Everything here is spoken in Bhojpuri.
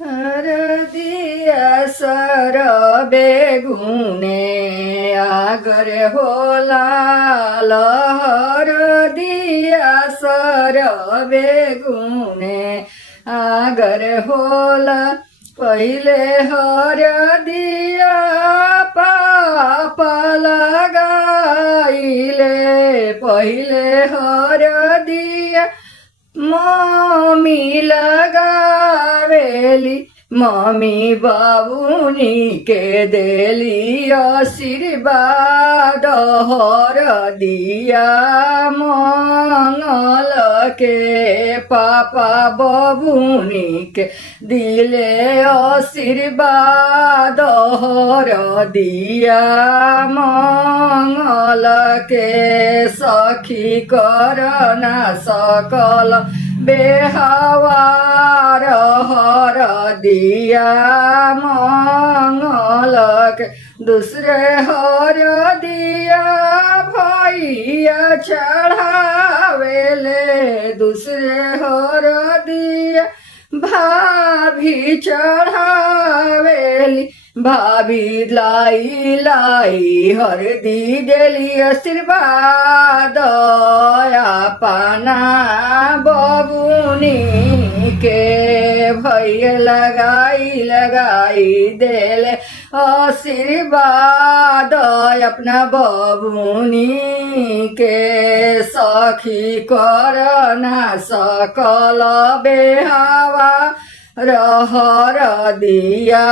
हरदिया सर बेगुने आगर होला लहर दिया सर बेगुने आगर होला पहिले हर दिया पाप लगाइले पहिले हर दिया मम्मी लगावेली मम्मी बाबूनी के देली आशीर्वाद हर दिया मंगल के पापा बाबूनी के दिले आशीर्वाद हर दिया मंगल के सखी करना सकल बेहवार हर दिया मंगल के दूसरे हर दिया भैया चढ़ावेले दूसरे हर दिया भाभी चढ़ावेली भाभी लाई लाई हरदी देली आशीर्वाद अपना बबुनी के भैया लगाई लगाई देले आशीर्वाद अपना बबुनी के सखी करना सकल बेहवा रहर दिया